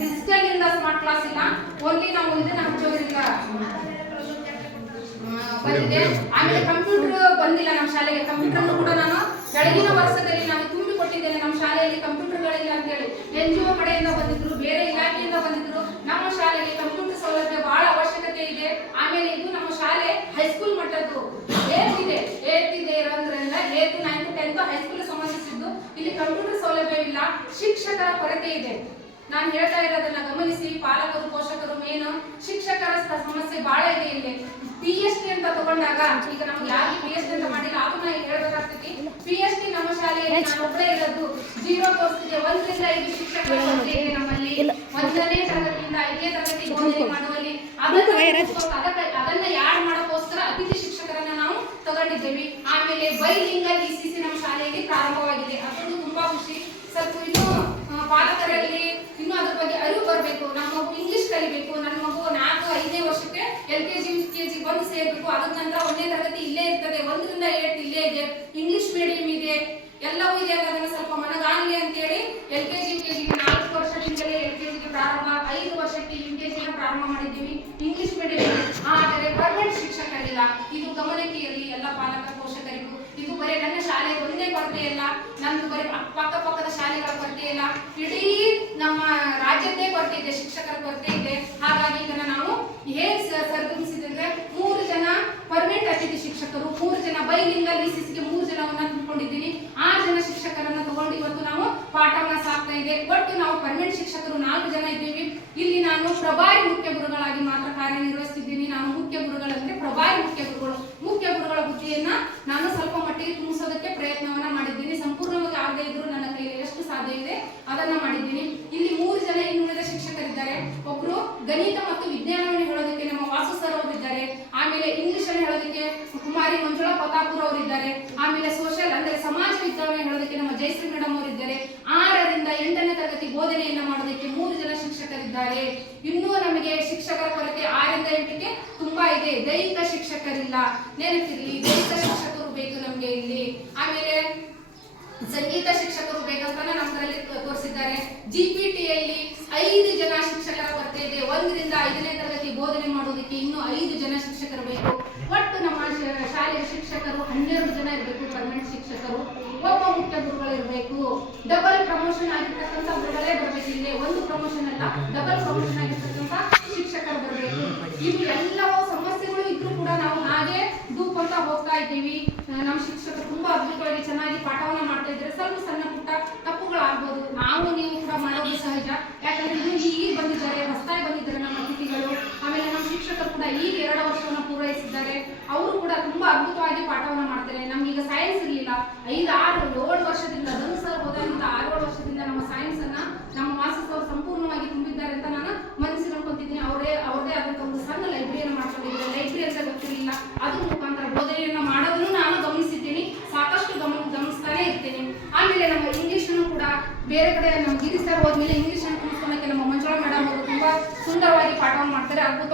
Digital ಇಂದ smart class ಇಲ್ಲ, only ನಾವು ಇದನ್ನ ಹಚ್ಚೋದ್ರಿಂದ ಬಂದಿದೆ. ಆಮೇಲೆ ಕಂಪ್ಯೂಟರ್ ಬಂದಿಲ್ಲ ನಮ್ಮ ಶಾಲೆಗೆ. ಕಂಪ್ಯೂಟರ್ ಕೂಡ ನಾನು ಬೆಳಗಿನ ವರ್ಷದಲ್ಲಿ ನಾನು ತುಂಬಿ ಕೊಟ್ಟಿದ್ದೇನೆ. ನಮ್ಮ ಶಾಲೆಯಲ್ಲಿ ಕಂಪ್ಯೂಟರ್ಗಳಿಲ್ಲ ಅಂತ ಹೇಳಿ NGO ಕಡೆಯಿಂದ ಬಂದಿದ್ರು, ಬೇರೆ ಇಲಾಖೆಯಿಂದ ಬಂದಿದ್ರು. ನಮ್ಮ ಶಾಲೆಗೆ ಕಂಪ್ಯೂಟರ್ ಸೌಲಭ್ಯ ಬಹಳ ಅವಶ್ಯಕತೆ ಇದೆ. ಆಮೇಲೆ ಇದು ನಮ್ಮ ಶಾಲೆ ಹೈಸ್ಕೂಲ್ ಮಟ್ಟದ್ದು ಏನಿದೆ ಇರೋದ್ರಿಂದ 8th 9th 10th ಹೈಸ್ಕೂಲ್ ಸಂಬಂಧಿಸಿದ್ದು. ಇಲ್ಲಿ ಕಂಪ್ಯೂಟರ್ ಸೌಲಭ್ಯವಿಲ್ಲ, ಶಿಕ್ಷಕರ ಕೊರತೆ ಇದೆ. ನಾನು ಹೇಳ್ತಾ ಇರೋದನ್ನ ಗಮನಿಸಿ, ಪಾಲಕರು ಪೋಷಕರು ಮೇನು ಶಿಕ್ಷಕರ ಸಮಸ್ಯೆ ಬಹಳ ಇದೆ. ಇಲ್ಲಿ PhD ಅಂತ ತಗೊಂಡಾಗ, ಈಗ ನಮ್ಗೆ ಯಾಕೆ PhD ಅಂತ ಮಾಡಿಲ್ಲ ಅದನ್ನ ಹೇಳ್ಬೇಕಾಗ್ತೈತಿ. PhD ನಮ್ಮ ಶಾಲೆಯಲ್ಲಿ ನಾನು ಒಬ್ಬರೇ ಇರೋದು 0 ಕೋರ್ಸ್ಗೆ 1 ರಿಂದ 5 ಶಿಕ್ಷಕರ ಕೊರತೆ ಇದೆ ನಮ್ಮಲ್ಲಿ. 1ನೇ ತರಗತಿಯಿಂದ 5ನೇ ತರಗತಿ ಬೋಧನೆ ಮಾಡುವಲ್ಲಿ ಅದನ್ನ ಯಾಡ್ ಮಾಡೋಕ್ಕೋಸ್ಕರ ಅತಿಥಿ ಶಿಕ್ಷಕರನ್ನ ನಾವು ತಗೊಂಡಿದ್ದೇವೆ. ಆಮೇಲೆ ಬೈಲಿಂಗಲ್ ECC ನಮ್ಮ ಶಾಲೆಯಲ್ಲಿ ಪ್ರಾರಂಭವಾಗಿದೆ. ಅದೊಂದು ತುಂಬಾ ಖುಷಿ. ಸ್ವಲ್ಪ ಇನ್ನು ಪಾಲಕರಲ್ಲಿ ಇನ್ನು ಅದ್ರ ಬಗ್ಗೆ ಅರಿವು ಬರಬೇಕು. ನಮ್ಮ ಮಗು ಇಂಗ್ಲಿಷ್ ಕಲಿಬೇಕು. ನನ್ನ ಮಗು 4, 5ನೇ ವರ್ಷಕ್ಕೆ LKG UKG ಬಂದು ಸೇರ್ಬೇಕು. ಅದ್ರ ನಂತರ 1ನೇ ತರಗತಿ ಇಲ್ಲೇ ಇರ್ತದೆ, 1 ರಿಂದ 8 ಇಲ್ಲೇ ಇದೆ, ಇಂಗ್ಲಿಷ್ ಮೀಡಿಯಂ ಇದೆ, ಎಲ್ಲವೂ ಇದೆ. ಅದನ್ನ ಸ್ವಲ್ಪ ಮನಗಾಣಲಿ ಅಂತೇಳಿ LKG UKG 4 ವರ್ಷದಿಂದಲೇ LKG ಪ್ರಾರಂಭ, 5 ವರ್ಷಕ್ಕೆ UKG ಪ್ರಾರಂಭ ಮಾಡಿದ್ದೀವಿ. ಇಂಗ್ಲಿಷ್ ಮೀಡಿಯಂ ಆದರೆ ಗವರ್ಮೆಂಟ್ ಶಿಕ್ಷಕರಿಲ್ಲ. ಇದು ಗಮನಕ್ಕೆ ಇರಲಿ ಎಲ್ಲ ಪಾಲಕ ಪೋಷಕರಿಗೂ. ಇದು ಬರೀ ನನ್ನ ಶಾಲೆ ಒಂದೇ ಕೊರತೆ ಇಲ್ಲ, ನಂದು ಬರೀ ಪಕ್ಕದ ಶಾಲೆಗಳ ಕೊರತೆ ಇಲ್ಲ, ಇಡೀ ನಮ್ಮ ರಾಜ್ಯದ್ದೇ ಕೊರತೆ ಇದೆ, ಶಿಕ್ಷಕರ ಕೊರತೆ ಇದೆ. ಹಾಗಾಗಿ ಇದನ್ನ ನಾವು ಹೇಗೆ ಸರಿದೂಗಿಸಿದ್ರೆ 3 ಜನ ಪರ್ಮನೆಂಟ್ ಅತಿಥಿ ಶಿಕ್ಷಕರು, 3 ಜನ ಬೈಲಿಂಗಲ್ ECCಗೆ 3 ಜನವನ್ನ ತುಂಬಿಕೊಂಡಿದ್ದೀನಿ. 6 ಜನ ಶಿಕ್ಷಕರನ್ನ ತಗೊಂಡು ಇವತ್ತು ನಾವು ಪಾಠವನ್ನ ಸಾಕ್ತಾ ಇದೆ. ಒಟ್ಟು ನಾವು ಪರ್ಮನೆಂಟ್ ಶಿಕ್ಷಕರು 4 ಜನ ಇದ್ದೀವಿ. ಇಲ್ಲಿ ನಾನು ಪ್ರಭಾರಿ ಮುಖ್ಯ ಗುರುಗಳಾಗಿ ಮಾತ್ರ ಕಾರ್ಯನಿರ್ವಹಿಸುತ್ತಿದ್ದೀನಿ. ನಾನು ಮುಖ್ಯ ಗುರುಗಳಂದ್ರೆ ಪ್ರಭಾರಿ ಮುಖ್ಯ ಗುರುಗಳ ಹುದ್ದೆಯನ್ನ ನಾನು ಸ್ವಲ್ಪ ಮಟ್ಟಿಗೆ ತುಂಬಿಸೋದಕ್ಕೆ ಪ್ರಯತ್ನವನ್ನ ಮಾಡಿದ್ದೀನಿ. ಸಂಪೂರ್ಣವಾಗಿ ಆಗದೇ ಇದ್ರು ನನ್ನ ಕೈಯಲ್ಲಿ ಎಷ್ಟು ಸಾಧ್ಯ ಇದೆ ಅದನ್ನ ಮಾಡಿದ್ದೀನಿ. ಇಲ್ಲಿ 3 ಜನ ಇನ್ನುಳಿದ ಶಿಕ್ಷಕರಿದ್ದಾರೆ. ಒಬ್ರು ಗಣಿತ ಮತ್ತು ವಿಜ್ಞಾನವನ್ನು ಹೇಳೋದಕ್ಕೆ ನಮ್ಮ ವಾಸು ಸರ್ ಅವರು ಇದ್ದಾರೆ. ಆಮೇಲೆ ಇಂಗ್ಲಿಷ್ ಅನ್ನು ಹೇಳೋದಕ್ಕೆ ಕುಮಾರಿ ಮಂಜುಳಾ ಪತಾಪುರ್ ಅವರು ಇದ್ದಾರೆ. ಆಮೇಲೆ ಸೋಷಿಯಲ್ ಅಂದ್ರೆ ಸಮಾಜ ವಿಜ್ಞಾನ ಹೇಳೋದಕ್ಕೆ ನಮ್ಮ ಜಯಶ್ರೀ ಮೇಡಮ್ ಅವರು ಇದ್ದಾರೆ. 6 ರಿಂದ 8ನೇ ತರಗತಿ ಬೋಧನೆಯನ್ನ ಮಾಡೋದಕ್ಕೆ 3 ಜನ ಶಿಕ್ಷಕರಿದ್ದಾರೆ. ಇನ್ನೂ ನಮಗೆ ಶಿಕ್ಷಕರ ಕೊರತೆ 6 ರಿಂದ 8ಕ್ಕೆ ತುಂಬಾ ಇದೆ. ದೈಹಿಕ ಶಿಕ್ಷಕರಿಲ್ಲ, ನೆನಪಿರ್ಲಿ, ದೈಹಿಕ ಶಿಕ್ಷಕರು ಬೇಕು ನಮ್ಗೆ ಇಲ್ಲಿ. ಆಮೇಲೆ ಸಂಗೀತ ಶಿಕ್ಷಕರು ಬೇಕಂತ ನಮ್ಮದ್ರಲ್ಲಿ ತೋರಿಸಿದ್ದಾರೆ. GPTಯಲ್ಲಿ 5 ಜನ ಶಿಕ್ಷಕರ ಕೊರತೆ ಇದೆ. 1 ರಿಂದ 5ನೇ ತರಗತಿ ಬೋಧನೆ ಮಾಡೋದಕ್ಕೆ ಇನ್ನೂ 5 ಜನ ಶಿಕ್ಷಕರು ಬೇಕು. ಒಟ್ಟು ನಮ್ಮ ಶಾಲೆಯ ಶಿಕ್ಷಕರು 12 ಜನ ಇರಬೇಕು. ಪರ್ಮನೆಂಟ್ ಶಿಕ್ಷಕರು, ಒಬ್ಬ ಮುಖ್ಯ ಗುರುಗಳು ಇರಬೇಕು. ಡಬಲ್ ಪ್ರಮೋಷನ್ ಆಗಿರ್ತಕ್ಕಂಥ ಗುರುಗಳೇ ಬರಬೇಕು. ಇಲ್ಲಿ 1 ಪ್ರಮೋಷನ್ ಅಲ್ಲ, ಡಬಲ್ ಪ್ರಮೋಷನ್ ಆಗಿರ್ತಕ್ಕಂಥ ಶಿಕ್ಷಕರು ಬರಬೇಕು. ಇವು ಎಲ್ಲವೂ ಸಮಸ್ಯೆಗಳು ಇದ್ರೂ ಕೂಡ ನಾವು ಹಾಗೆ ದೂಕೊಂತ ಹೋಗ್ತಾ ಇದ್ದೀವಿ. ನಮ್ಮ ಶಿಕ್ಷಕರು ತುಂಬಾ ಅದ್ಭುತವಾಗಿ ಚೆನ್ನಾಗಿ ಪಾಠವನ್ನ ಮಾಡ್ತಾ ಇದ್ರೆ ಸ್ವಲ್ಪ ಸಣ್ಣ ಪುಟ್ಟ ತಪ್ಪುಗಳಾಗ್ಬೋದು. ನಾವು ನೀವು ಕೂಡ ಮಾಡೋದು ಸಹಜ. ಯಾಕಂದ್ರೆ ಈಗ ಬಂದಿದ್ದಾರೆ, ಹೊಸದಾಗಿ ಬಂದಿದ್ದಾರೆ ನಮ್ಮ ಅತಿಥಿಗಳು. ಆಮೇಲೆ ನಮ್ಮ ಶಿಕ್ಷಕರು ಕೂಡ ಈಗ 2 ವರ್ಷವನ್ನ ಪೂರೈಸಿದ್ದಾರೆ. ಅವರು ಕೂಡ ತುಂಬಾ ಅದ್ಭುತವಾಗಿ ಪಾಠವನ್ನ ಮಾಡ್ತಾರೆ. ನಮ್ಗೀಗ ಸೈನ್ಸ್ ಇರ್ಲಿಲ್ಲ, 5, 6, 7 ವರ್ಷದಿಂದ ಅದನ್ನು ಸರ್ ಹೋದಾಗಿಂದ 6, 7 ವರ್ಷದಿಂದ ನಮ್ಮ ಸೈನ್ಸ್ ಅನ್ನ ನಮ್ಮ ಮಾಸ್ಟರ್ಸ್ ಅವರು ಸಂಪೂರ್ಣವಾಗಿ ತುಂಬಿದ್ದಾರೆ ಅಂತ ನಾನು ಮನಸ್ಸಿಗೆ ಅನ್ಕೊಂತಿದ್ದೀನಿ. ಅವ್ರದೇ ಆದಂತ ಒಂದು ಸಣ್ಣ ಲೈಬ್ರರಿಯನ್ನು ಮಾಡ್ಕೊಂಡಿದ್ದಾರೆ. ಲೈಬ್ರರಿ ಅಂತ ಗೊತ್ತಿರಲಿಲ್ಲ, ಅದ್ರ ಮುಖಾಂತರ ಬೋಧನೆಯನ್ನ ಮಾಡೋದನ್ನು ನಾನು ಗಮನಿಸಿದ್ದೀನಿ. ಸಾಕಷ್ಟು ಗಮನಿಸ್ತಾನೆ ಇರ್ತೀನಿ. ಆಮೇಲೆ ನಮ್ಮ ಇಂಗ್ಲಿಷ್ ಅನ್ನು ಕೂಡ ಬೇರೆ ಕಡೆ ನಮ್ಮ ಗಿರಿ ಸರ್ ಹೋದ್ಮೇಲೆ ಇಂಗ್ಲಿಷ್ ಅನ್ನು ತುಂಬಿಸ್ಕೊಳ್ಳೋಕೆ ನಮ್ಮ ಮಂಜುಳಾ ಮೇಡಮ್ ಅವರು ತುಂಬಾ ಸುಂದರವಾಗಿ ಪಾಠವನ್ನು ಮಾಡ್ತಾರೆ. ಅದ್ಭುತ